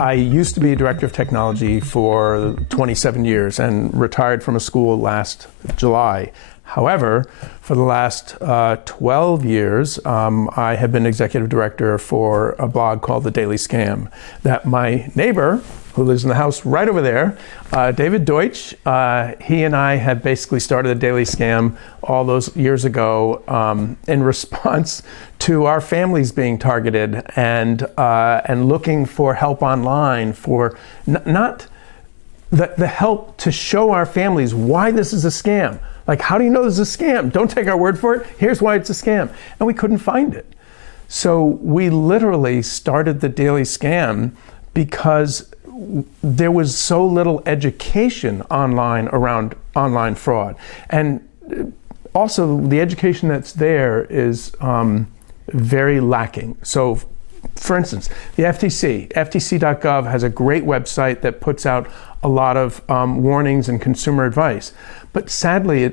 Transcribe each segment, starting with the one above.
I used to be a director of technology for 27 years and retired from a school last July. However, for the last 12 years, I have been executive director for a blog called The Daily Scam that my neighbor, who lives in the house right over there, David Deutsch, he and I have basically started The Daily Scam all those years ago in response to our families being targeted and looking for help online for not the help to show our families why this is a scam. Like, how do you know this is a scam? Don't take our word for it. Here's why it's a scam. And we couldn't find it. So we literally started The Daily Scam because there was so little education online around online fraud. And also the education that's there is very lacking. So for instance, the FTC, ftc.gov has a great website that puts out a lot of warnings and consumer advice. But sadly,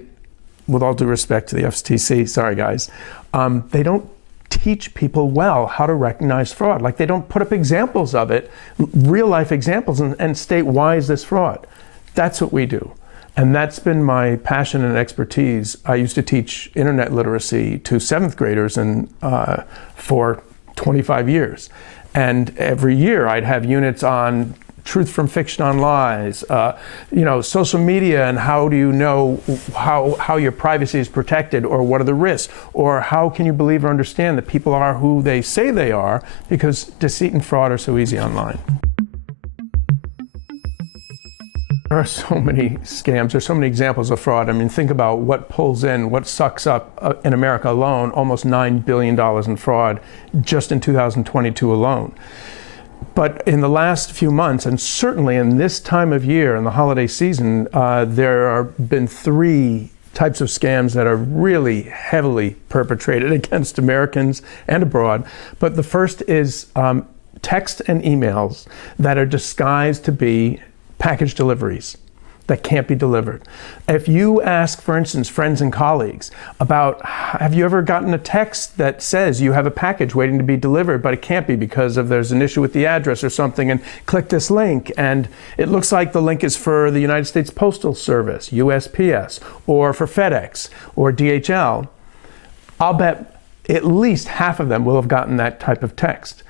with all due respect to the FTC, sorry guys, they don't teach people well how to recognize fraud. Like, they don't put up examples of it, real life examples, and state, why is this fraud? That's what we do. And that's been my passion and expertise. I used to teach internet literacy to 7th graders for 25 years. And every year I'd have units on truth from fiction on lies, social media, and how do you know how your privacy is protected, or what are the risks, or how can you believe or understand that people are who they say they are, because deceit and fraud are so easy online. There are so many scams, there's so many examples of fraud. I mean, think about what pulls in, what sucks up in America alone, almost $9 billion in fraud just in 2022 alone. But in the last few months, and certainly in this time of year, in the holiday season, there have been 3 types of scams that are really heavily perpetrated against Americans and abroad. But the first is text and emails that are disguised to be package deliveries that can't be delivered. If you ask, for instance, friends and colleagues about, have you ever gotten a text that says you have a package waiting to be delivered, but it can't be because there's an issue with the address or something, and click this link, and it looks like the link is for the United States Postal Service, USPS, or for FedEx or DHL, I'll bet at least half of them will have gotten that type of text.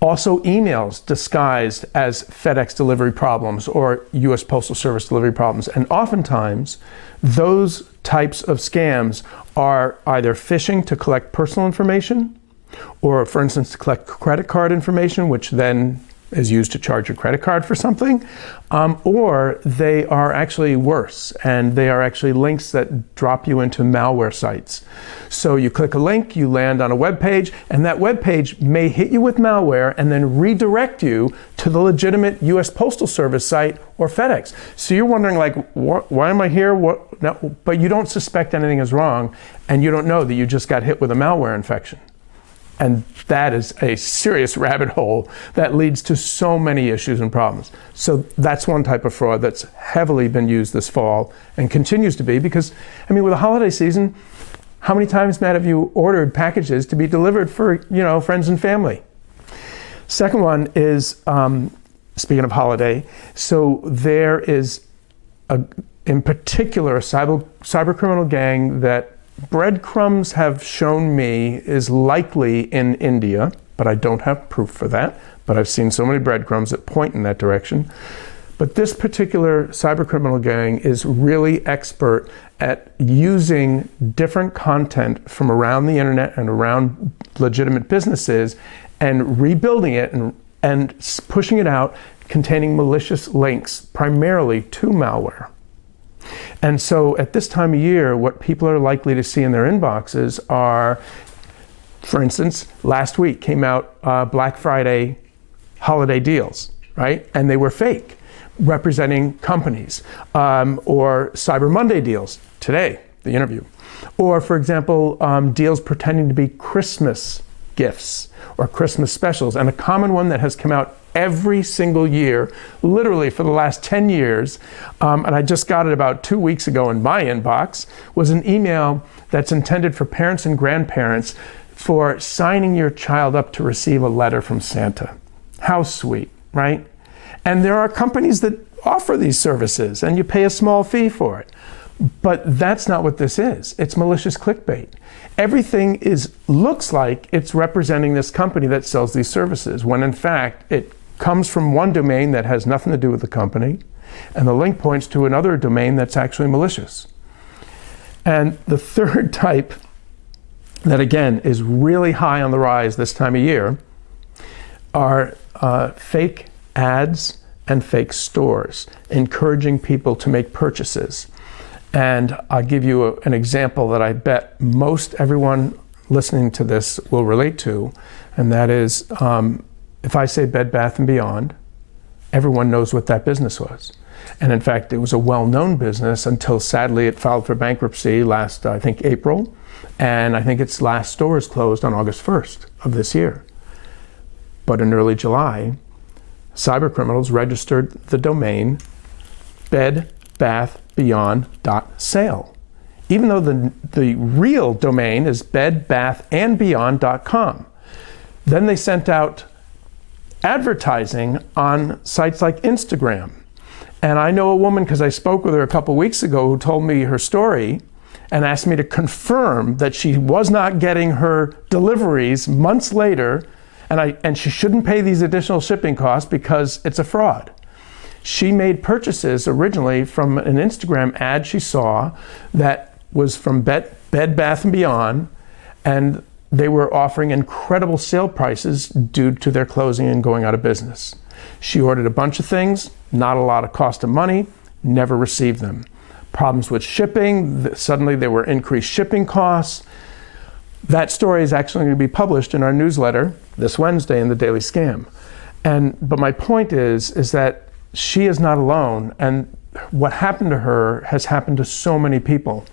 Also, emails disguised as FedEx delivery problems or US Postal Service delivery problems. And oftentimes, those types of scams are either phishing to collect personal information, or, for instance, to collect credit card information, which then is used to charge your credit card for something, or they are actually worse, and they are actually links that drop you into malware sites. So you click a link, you land on a web page, and that web page may hit you with malware and then redirect you to the legitimate US Postal Service site or FedEx. So you're wondering, like, why am I here? No, but you don't suspect anything is wrong, and you don't know that you just got hit with a malware infection. And that is a serious rabbit hole that leads to so many issues and problems. So that's one type of fraud that's heavily been used this fall and continues to be, because, I mean, with the holiday season, how many times, Matt, have you ordered packages to be delivered for, friends and family? Second one is, speaking of holiday, so there is, in particular, a cyber criminal gang that breadcrumbs have shown me is likely in India, but I don't have proof for that. But I've seen so many breadcrumbs that point in that direction. But this particular cybercriminal gang is really expert at using different content from around the internet and around legitimate businesses and rebuilding it and pushing it out containing malicious links, primarily to malware. And so at this time of year, what people are likely to see in their inboxes are, for instance, last week came out Black Friday holiday deals, right? And they were fake, representing companies, or Cyber Monday deals today, the interview. Or, for example, deals pretending to be Christmas gifts or Christmas specials. And a common one that has come out every single year, literally for the last 10 years, and I just got it about 2 weeks ago in my inbox, was an email that's intended for parents and grandparents for signing your child up to receive a letter from Santa. How sweet, right? And there are companies that offer these services, and you pay a small fee for it. But that's not what this is. It's malicious clickbait. Everything looks like it's representing this company that sells these services, when in fact it comes from one domain that has nothing to do with the company, and the link points to another domain that's actually malicious. And the third type that, again, is really high on the rise this time of year are fake ads and fake stores, encouraging people to make purchases. And I'll give you an example that I bet most everyone listening to this will relate to, and that is, if I say Bed Bath & Beyond, everyone knows what that business was. And in fact, it was a well-known business until sadly it filed for bankruptcy last, I think, April. And I think its last store is closed on August 1st of this year. But in early July, cybercriminals registered the domain bedbathbeyond.sale, even though the real domain is bedbathandbeyond.com. Then they sent out advertising on sites like Instagram. And I know a woman, because I spoke with her a couple weeks ago, who told me her story and asked me to confirm that she was not getting her deliveries months later, and she shouldn't pay these additional shipping costs because it's a fraud. She made purchases originally from an Instagram ad she saw that was from Bed Bath & Beyond, and they were offering incredible sale prices due to their closing and going out of business. She ordered a bunch of things, not a lot of cost of money, never received them. Problems with shipping, suddenly there were increased shipping costs. That story is actually going to be published in our newsletter this Wednesday in the Daily Scam. But my point is that she is not alone, and what happened to her has happened to so many people.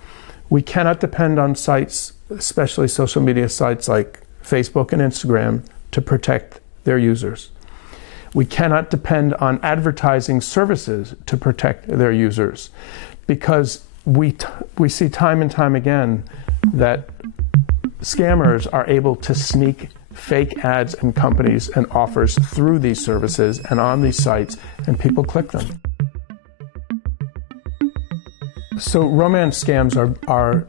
We cannot depend on sites, especially social media sites like Facebook and Instagram, to protect their users. We cannot depend on advertising services to protect their users, because we see time and time again that scammers are able to sneak fake ads and companies and offers through these services and on these sites, and people click them. So romance scams are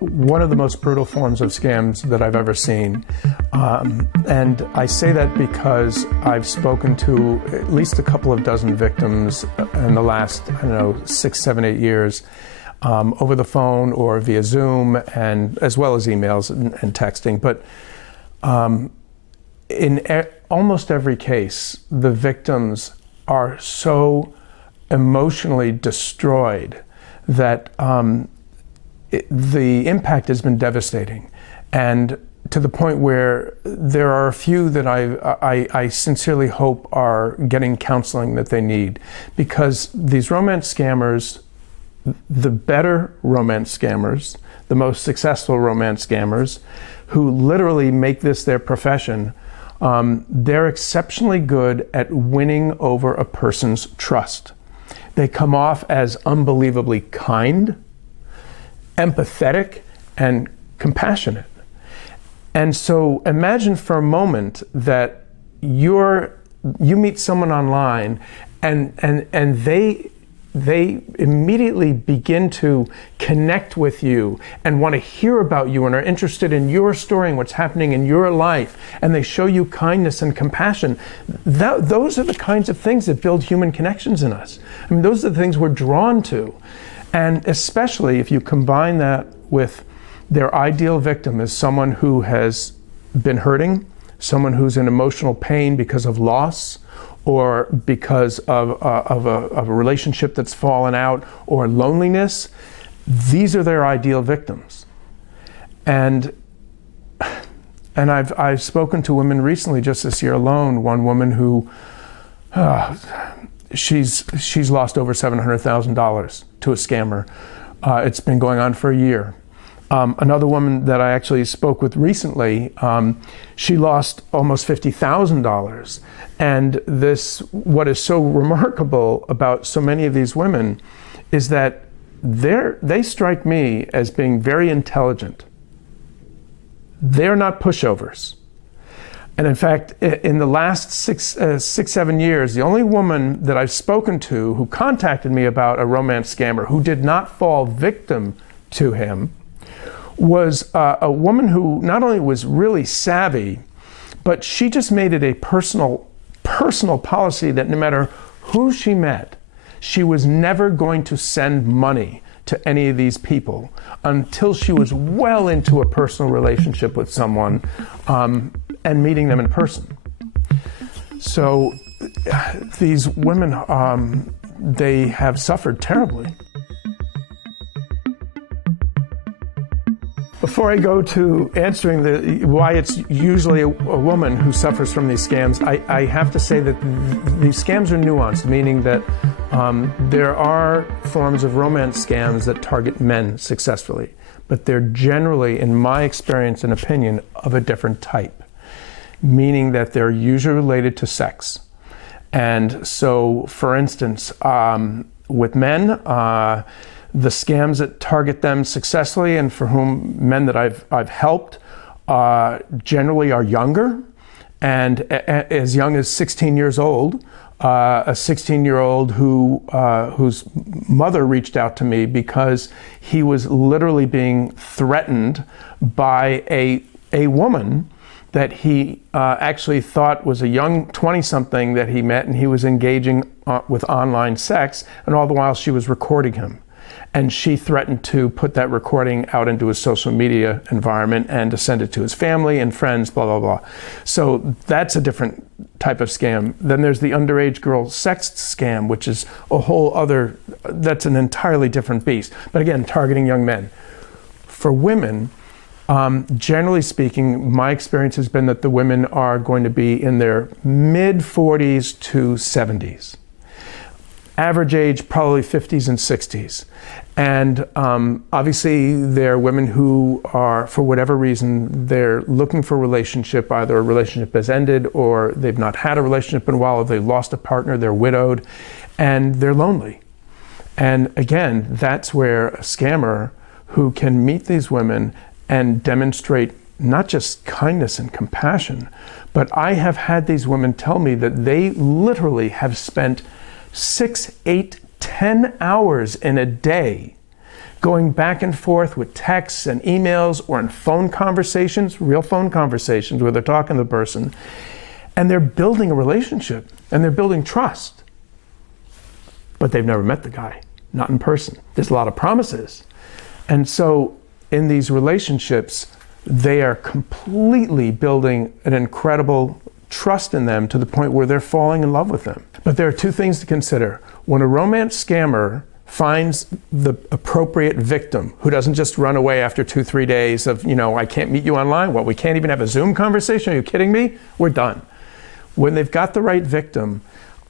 one of the most brutal forms of scams that I've ever seen. And I say that because I've spoken to at least a couple of dozen victims in the last, 6, 7, 8 years, over the phone or via Zoom, and as well as emails and texting. But in almost every case, the victims are so emotionally destroyed that the impact has been devastating, and to the point where there are a few that I sincerely hope are getting counseling that they need, because these romance scammers, the better romance scammers, the most successful romance scammers, who literally make this their profession, they're exceptionally good at winning over a person's trust. They come off as unbelievably kind, empathetic, and compassionate. And so imagine for a moment that you meet someone online and they immediately begin to connect with you and want to hear about you and are interested in your story and what's happening in your life, and they show you kindness and compassion. Those are the kinds of things that build human connections in us. I mean, those are the things we're drawn to. And especially if you combine that with their ideal victim as someone who has been hurting, someone who's in emotional pain because of loss, or because of a relationship that's fallen out, or loneliness. These are their ideal victims. And I've spoken to women recently, just this year alone, one woman who she's lost over $700,000 to a scammer. It's been going on for a year. Another woman that I actually spoke with recently, she lost almost $50,000. And what is so remarkable about so many of these women is that they strike me as being very intelligent. They're not pushovers. And in fact, in the last 7 years, the only woman that I've spoken to who contacted me about a romance scammer who did not fall victim to him was a woman who not only was really savvy, but she just made it a personal policy that no matter who she met, she was never going to send money to any of these people until she was well into a personal relationship with someone and meeting them in person. So these women, they have suffered terribly. Before I go to answering why it's usually a woman who suffers from these scams, I have to say that these scams are nuanced, meaning that there are forms of romance scams that target men successfully, but they're generally, in my experience and opinion, of a different type, meaning that they're usually related to sex. And so, for instance, with men, the scams that target them successfully and for whom men that I've helped generally are younger, and as young as 16 years old. A 16-year-old whose mother reached out to me because he was literally being threatened by a woman that he actually thought was a young 20-something that he met, and he was engaging with online sex, and all the while she was recording him. And she threatened to put that recording out into his social media environment and to send it to his family and friends, blah, blah, blah. So that's a different type of scam. Then there's the underage girl sex scam, which is a whole other, that's an entirely different beast. But again, targeting young men. For women, generally speaking, my experience has been that the women are going to be in their mid-40s to 70s. Average age, probably 50s and 60s. And obviously, they're women who are, for whatever reason, they're looking for a relationship. Either a relationship has ended, or they've not had a relationship in a while, or they lost a partner, they're widowed, and they're lonely. And again, that's where a scammer who can meet these women and demonstrate not just kindness and compassion, but I have had these women tell me that they literally have spent 6, 8, 10 hours in a day going back and forth with texts and emails or in phone conversations, real phone conversations where they're talking to the person, and they're building a relationship and they're building trust. But they've never met the guy, not in person. There's a lot of promises. And so in these relationships, they are completely building an incredible trust in them to the point where they're falling in love with them. But there are two things to consider. When a romance scammer finds the appropriate victim who doesn't just run away after 2-3 days of, I can't meet you online. What, we can't even have a Zoom conversation? Are you kidding me? We're done. When they've got the right victim,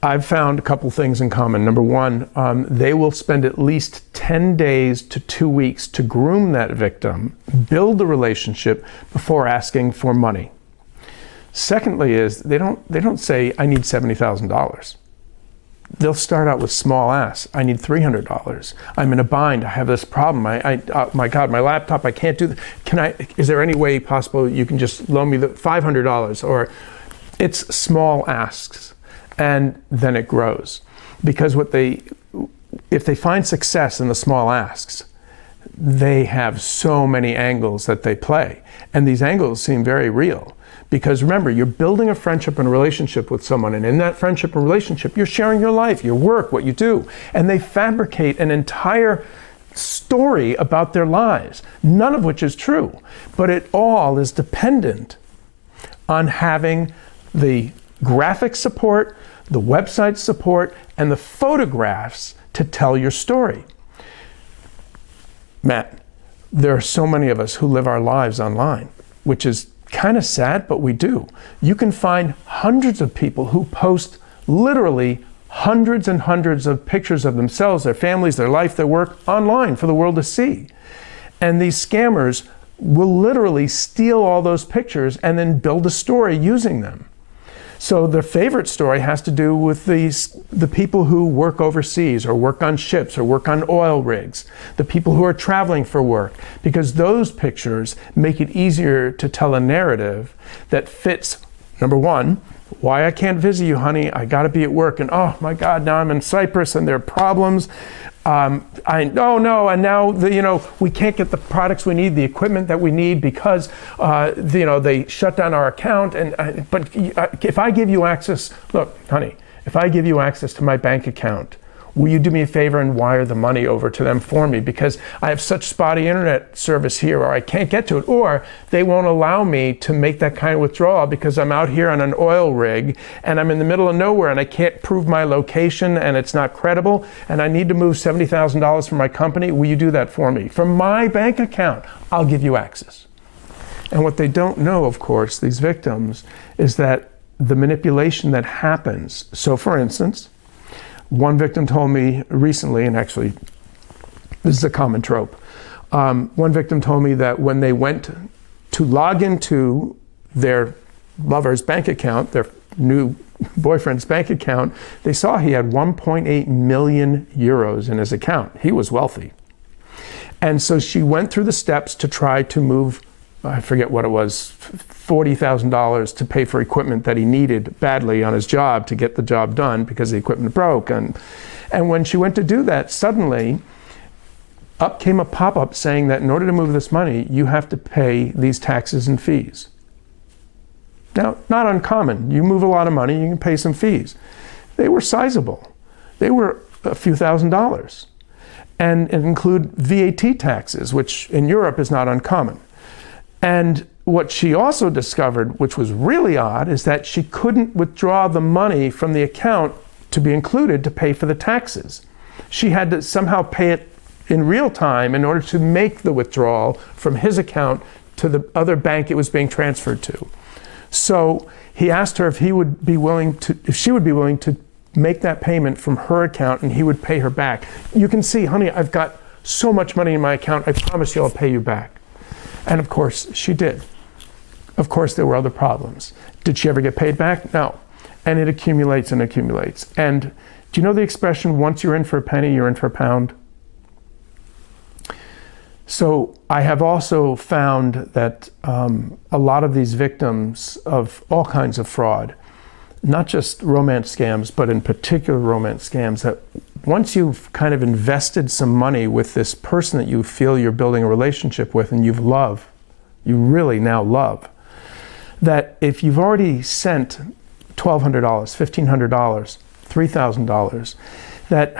I've found a couple things in common. Number one, they will spend at least 10 days to 2 weeks to groom that victim, build the relationship before asking for money. Secondly is they don't say, I need $70,000. They'll start out with small ask. I need $300. I'm in a bind. I have this problem. My God, my laptop, I can't do that. Is there any way possible you can just loan me the $500? Or it's small asks, and then it grows. Because if they find success in the small asks, they have so many angles that they play. And these angles seem very real. Because remember, you're building a friendship and a relationship with someone, and in that friendship and relationship, you're sharing your life, your work, what you do. And they fabricate an entire story about their lives, none of which is true. But it all is dependent on having the graphic support, the website support, and the photographs to tell your story. Matt, there are so many of us who live our lives online, which is kind of sad, but we do. You can find hundreds of people who post literally hundreds and hundreds of pictures of themselves, their families, their life, their work online for the world to see. And these scammers will literally steal all those pictures and then build a story using them. So their favorite story has to do with the people who work overseas or work on ships or work on oil rigs, the people who are traveling for work, because those pictures make it easier to tell a narrative that fits Number one, why I can't visit you, honey, I gotta be at work, and oh my God, now I'm in Cyprus and there are problems. No, and now we can't get the products we need, the equipment that we need because they shut down our account. But if I give you access, look, honey, if I give you access to my bank account, will you do me a favor and wire the money over to them for me? Because I have such spotty internet service here, or I can't get to it, or they won't allow me to make that kind of withdrawal because I'm out here on an oil rig and I'm in the middle of nowhere and I can't prove my location and it's not credible and I need to move $70,000 from my company. Will you do that for me? From my bank account, I'll give you access. And what they don't know, of course, these victims, is that the manipulation that happens. So for instance, one victim told me recently, and actually this is a common trope, one victim told me that when they went to log into their lover's bank account, their new boyfriend's bank account, they saw he had 1.8 million euros in his account. He was wealthy. And so she went through the steps to try to move, I forget what it was, $40,000 to pay for equipment that he needed badly on his job to get the job done because the equipment broke. And when she went to do that, suddenly up came a pop-up saying that in order to move this money, you have to pay these taxes and fees. Now, not uncommon. You move a lot of money, you can pay some fees. They were sizable. They were a few $1,000s. And it include VAT taxes, which in Europe is not uncommon. And what she also discovered, which was really odd, is that she couldn't withdraw the money from the account to be included to pay for the taxes. She had to somehow pay it in real time in order to make the withdrawal from his account to the other bank it was being transferred to. So he asked her if she would be willing to make that payment from her account and he would pay her back. You can see, honey, I've got so much money in my account, I promise you I'll pay you back. And of course, she did. Of course, there were other problems. Did she ever get paid back? No. And it accumulates and accumulates. And do you know the expression, once you're in for a penny, you're in for a pound? So I have also found that a lot of these victims of all kinds of fraud, not just romance scams, but in particular romance scams, that once you've kind of invested some money with this person that you feel you're building a relationship with and you really now love, that if you've already sent $1,200, $1,500, $3,000, that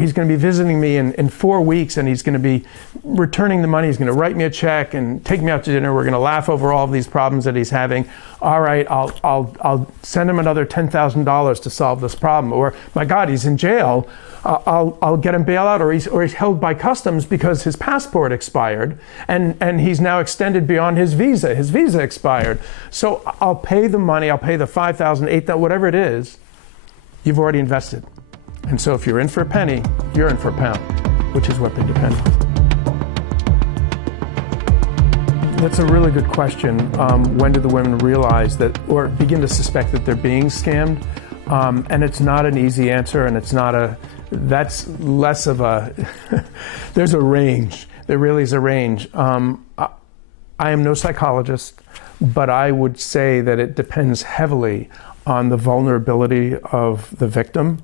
he's going to be visiting me in 4 weeks and he's going to be returning the money, he's going to write me a check and take me out to dinner, we're going to laugh over all of these problems that he's having. All right, I'll send him another $10,000 to solve this problem. Or, my God, he's in jail, I'll get him bail out, or he's held by customs because his passport expired and he's now extended beyond his visa expired. So I'll pay the money, I'll pay the $5,000, $8,000, whatever it is, you've already invested. And so if you're in for a penny, you're in for a pound, which is what they depend on. That's a really good question. When do the women realize that, or begin to suspect that they're being scammed? And it's not an easy answer, and that's less of a, there's a range. There really is a range. I am no psychologist, but I would say that it depends heavily on the vulnerability of the victim.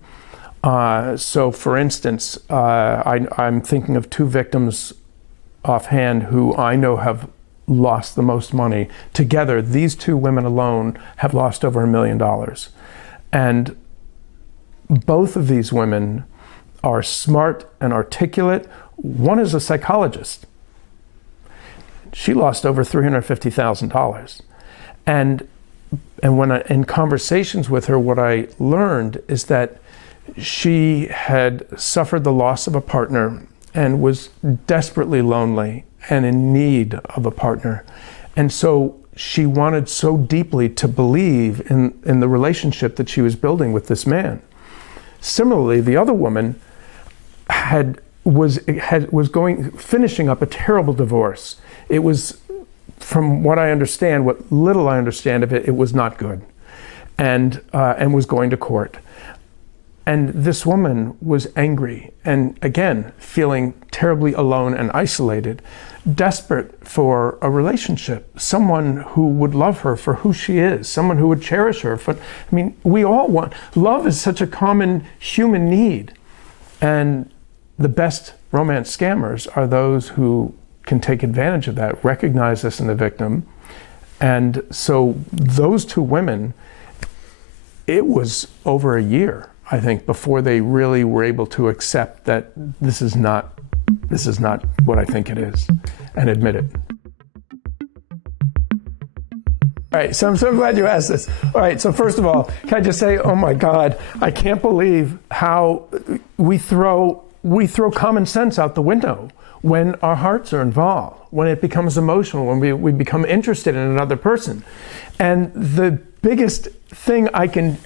So for instance, I'm thinking of two victims offhand who I know have lost the most money. Together, these two women alone have lost over $1 million. And both of these women are smart and articulate. One is a psychologist. She lost over $350,000. And when in conversations with her, what I learned is that she had suffered the loss of a partner and was desperately lonely and in need of a partner. And so she wanted so deeply to believe in the relationship that she was building with this man. Similarly, the other woman was finishing up a terrible divorce. It was, from what I understand, what little I understand of it, it was not good, and was going to court. And this woman was angry and, again, feeling terribly alone and isolated, desperate for a relationship, someone who would love her for who she is, someone who would cherish her. We all want, love is such a common human need. And the best romance scammers are those who can take advantage of that, recognize this in the victim. And so those two women, it was over a year, I think, before they really were able to accept that this is not what I think it is, and admit it. All right, so I'm so glad you asked this. All right, so first of all, can I just say, oh my God, I can't believe how we throw common sense out the window when our hearts are involved, when it becomes emotional, when we become interested in another person. And the biggest thing I can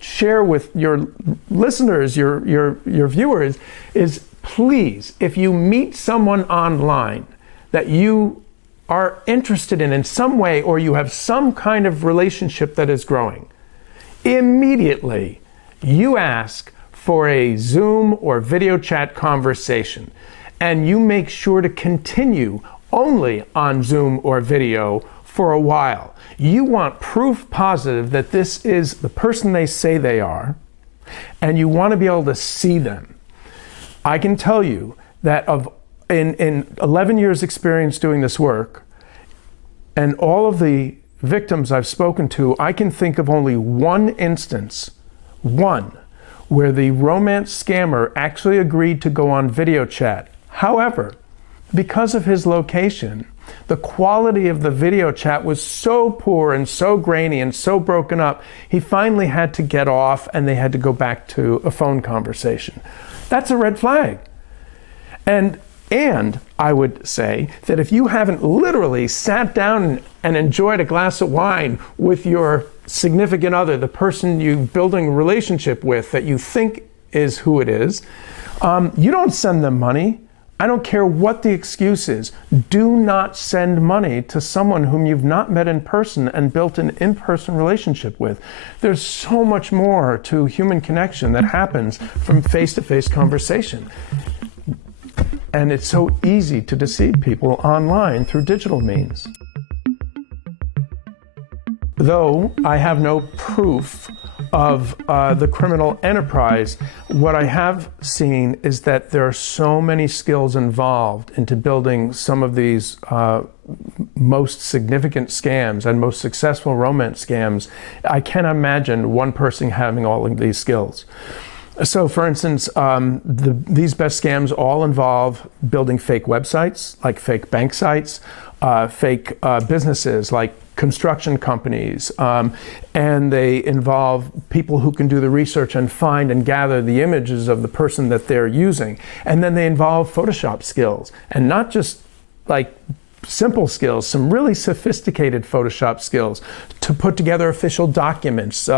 share with your listeners, your viewers, is please, if you meet someone online that you are interested in some way, or you have some kind of relationship that is growing, immediately you ask for a Zoom or video chat conversation, and you make sure to continue only on Zoom or video for a while. You want proof positive that this is the person they say they are, and you want to be able to see them. I can tell you that in 11 years experience doing this work, and all of the victims I've spoken to, I can think of only one instance, where the romance scammer actually agreed to go on video chat. However, because of his location, the quality of the video chat was so poor and so grainy and so broken up, he finally had to get off and they had to go back to a phone conversation. That's a red flag. And I would say that if you haven't literally sat down and enjoyed a glass of wine with your significant other, the person you're building a relationship with that you think is who it is, you don't send them money. I don't care what the excuse is. Do not send money to someone whom you've not met in person and built an in-person relationship with. There's so much more to human connection that happens from face-to-face conversation. And it's so easy to deceive people online through digital means. Though I have no proof of the criminal enterprise, what I have seen is that there are so many skills involved into building some of these most significant scams and most successful romance scams. I can't imagine one person having all of these skills. So, for instance, these best scams all involve building fake websites, like fake bank sites, fake businesses, like construction companies, and they involve people who can do the research and find and gather the images of the person that they're using. And then they involve Photoshop skills, and not just like simple skills, some really sophisticated Photoshop skills to put together official documents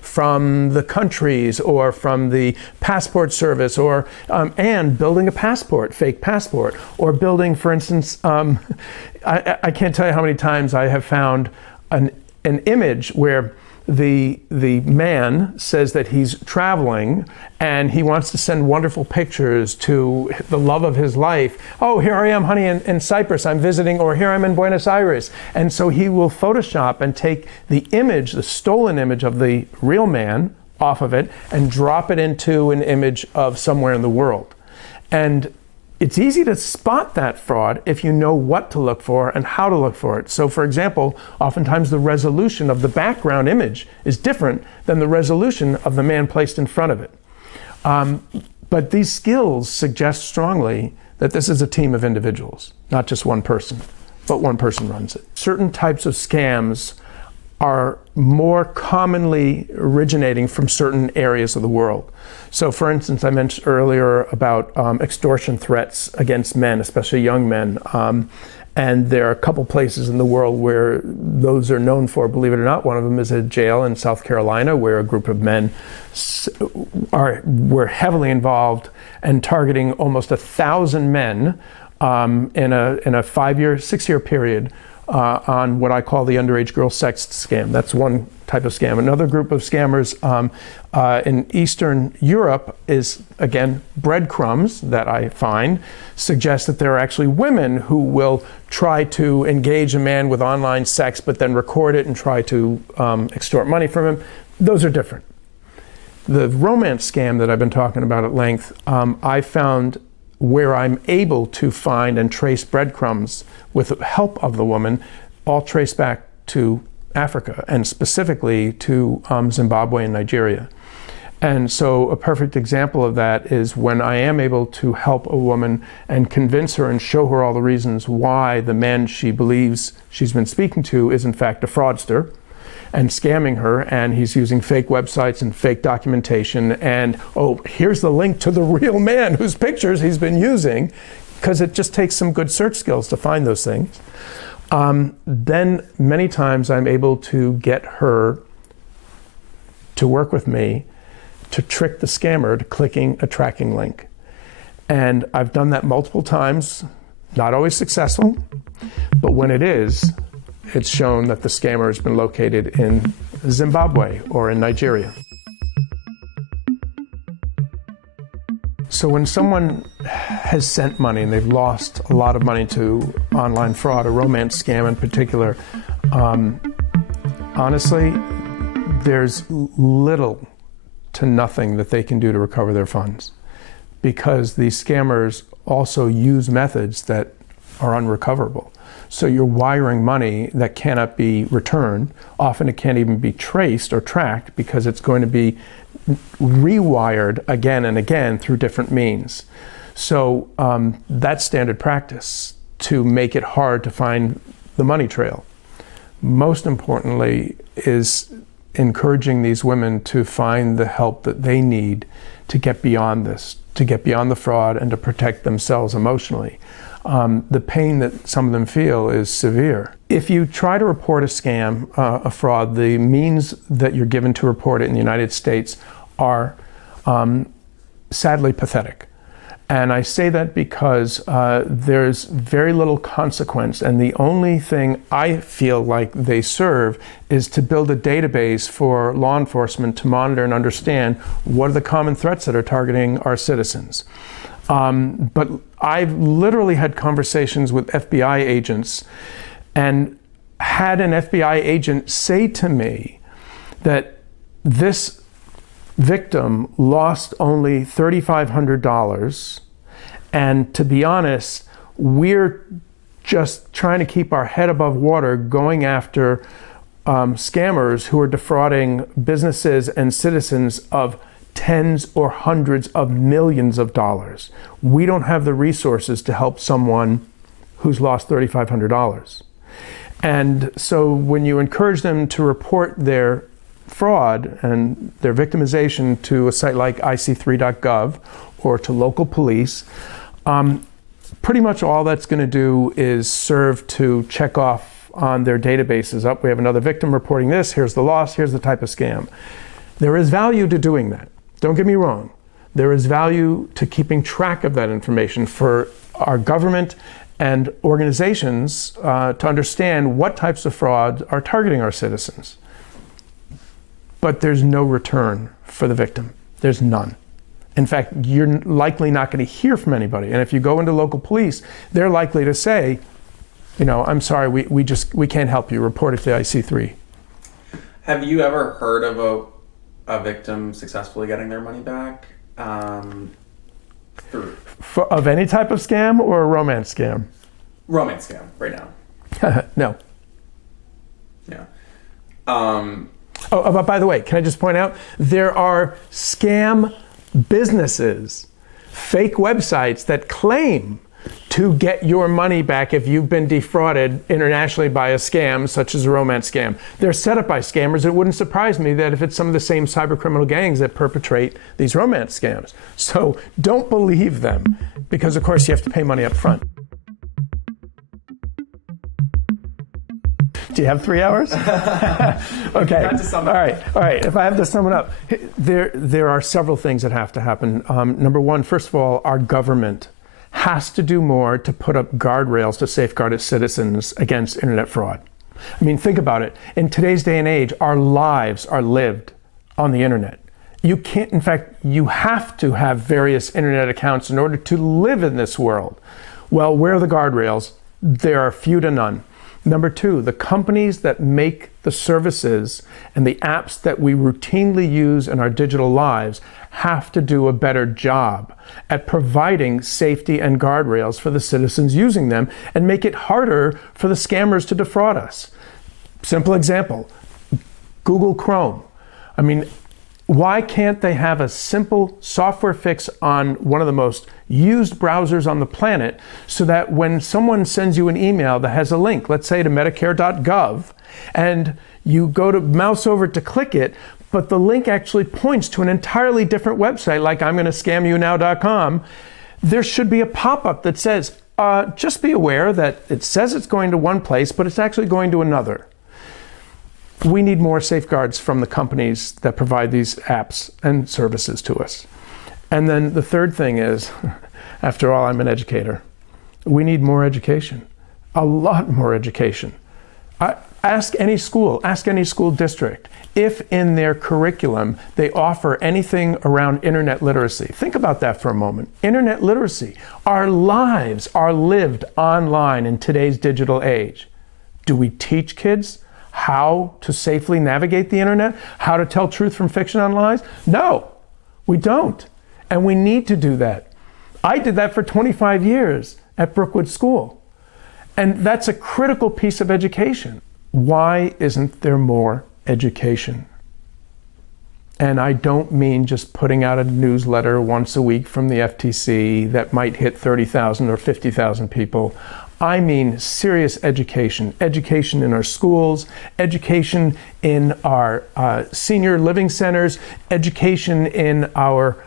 from the countries or from the passport service, or and building a passport, fake passport, or building, for instance, I can't tell you how many times I have found an image where the man says that he's traveling and he wants to send wonderful pictures to the love of his life. Oh, here I am, honey, in Cyprus, I'm visiting, or here I'm in Buenos Aires. And so he will Photoshop and take the image, the stolen image of the real man off of it, and drop it into an image of somewhere in the world. And it's easy to spot that fraud if you know what to look for and how to look for it. So, for example, oftentimes the resolution of the background image is different than the resolution of the man placed in front of it. But these skills suggest strongly that this is a team of individuals, not just one person, but one person runs it. Certain types of scams are more commonly originating from certain areas of the world. So, for instance, I mentioned earlier about extortion threats against men, especially young men. And there are a couple places in the world where those are known for, believe it or not. One of them is a jail in South Carolina where a group of men were heavily involved and targeting almost 1,000 men in a 6-year period on what I call the underage girl sex scam. That's one type of scam. Another group of scammers in Eastern Europe is, again, breadcrumbs that I find suggest that there are actually women who will try to engage a man with online sex, but then record it and try to extort money from him. Those are different. The romance scam that I've been talking about at length, I found where I'm able to find and trace breadcrumbs with the help of the woman, all trace back to Africa, and specifically to Zimbabwe and Nigeria. And so a perfect example of that is when I am able to help a woman and convince her and show her all the reasons why the man she believes she's been speaking to is in fact a fraudster and scamming her, and he's using fake websites and fake documentation, and oh, here's the link to the real man whose pictures he's been using, because it just takes some good search skills to find those things. Then many times I'm able to get her to work with me to trick the scammer to clicking a tracking link. And I've done that multiple times, not always successful, but when it is, it's shown that the scammer has been located in Zimbabwe or in Nigeria. So when someone has sent money and they've lost a lot of money to online fraud, a romance scam in particular, honestly, there's little to nothing that they can do to recover their funds, because these scammers also use methods that are unrecoverable. So you're wiring money that cannot be returned. Often it can't even be traced or tracked because it's going to be rewired again and again through different means. So that's standard practice to make it hard to find the money trail. Most importantly is encouraging these women to find the help that they need to get beyond this, to get beyond the fraud and to protect themselves emotionally. The pain that some of them feel is severe. If you try to report a scam, a fraud, the means that you're given to report it in the United States are sadly pathetic. And I say that because there's very little consequence, and the only thing I feel like they serve is to build a database for law enforcement to monitor and understand what are the common threats that are targeting our citizens. But I've literally had conversations with FBI agents and had an FBI agent say to me that this victim lost only $3,500, and to be honest, we're just trying to keep our head above water going after scammers who are defrauding businesses and citizens of tens or hundreds of millions of dollars. We don't have the resources to help someone who's lost $3,500. And so when you encourage them to report their fraud and their victimization to a site like ic3.gov or to local police, pretty much all that's going to do is serve to check off on their databases. We have another victim reporting this, here's the loss, here's the type of scam. There is value to doing that. Don't get me wrong. There is value to keeping track of that information for our government and organizations to understand what types of fraud are targeting our citizens. But there's no return for the victim. There's none. In fact, you're likely not going to hear from anybody. And if you go into local police, they're likely to say, you know, I'm sorry, we can't help you. Report it to IC3. Have you ever heard of a victim successfully getting their money back? Of any type of scam or a romance scam? Romance scam, right now. No. Yeah. But by the way, can I just point out, there are scam businesses, fake websites that claim to get your money back if you've been defrauded internationally by a scam, such as a romance scam. They're set up by scammers. It wouldn't surprise me that if it's some of the same cybercriminal gangs that perpetrate these romance scams. So don't believe them, because of course you have to pay money up front. Do you have 3 hours? Okay. All right. If I have to sum it up, there are several things that have to happen. Number one, first of all, our government has to do more to put up guardrails to safeguard its citizens against internet fraud. I mean, think about it. In today's day and age, our lives are lived on the internet. You can't, in fact, you have to have various internet accounts in order to live in this world. Well, where are the guardrails? There are few to none. Number two, the companies that make the services and the apps that we routinely use in our digital lives have to do a better job at providing safety and guardrails for the citizens using them and make it harder for the scammers to defraud us. Simple example, Google Chrome. I mean, why can't they have a simple software fix on one of the most used browsers on the planet so that when someone sends you an email that has a link, let's say to medicare.gov, and you go to mouse over to click it, but the link actually points to an entirely different website like I'mGonnaScamYouNow.com, there should be a pop-up that says, just be aware that it says it's going to one place, but it's actually going to another. We need more safeguards from the companies that provide these apps and services to us. And then the third thing is, after all, I'm an educator. We need more education, a lot more education. Ask any school district, if in their curriculum they offer anything around internet literacy. Think about that for a moment. Internet literacy. Our lives are lived online in today's digital age. Do we teach kids how to safely navigate the internet? How to tell truth from fiction on lies? No, we don't. And we need to do that. I did that for 25 years at Brookwood School. And that's a critical piece of education. Why isn't there more education? And I don't mean just putting out a newsletter once a week from the FTC that might hit 30,000 or 50,000 people. I mean serious education, education in our schools, education in our senior living centers, education in our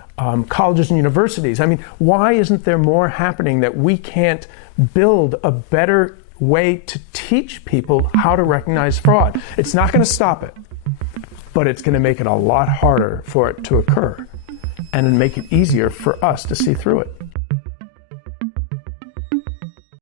colleges and universities. I mean, why isn't there more happening that we can't build a better way to teach people how to recognize fraud? It's not going to stop it, but it's going to make it a lot harder for it to occur and make it easier for us to see through it.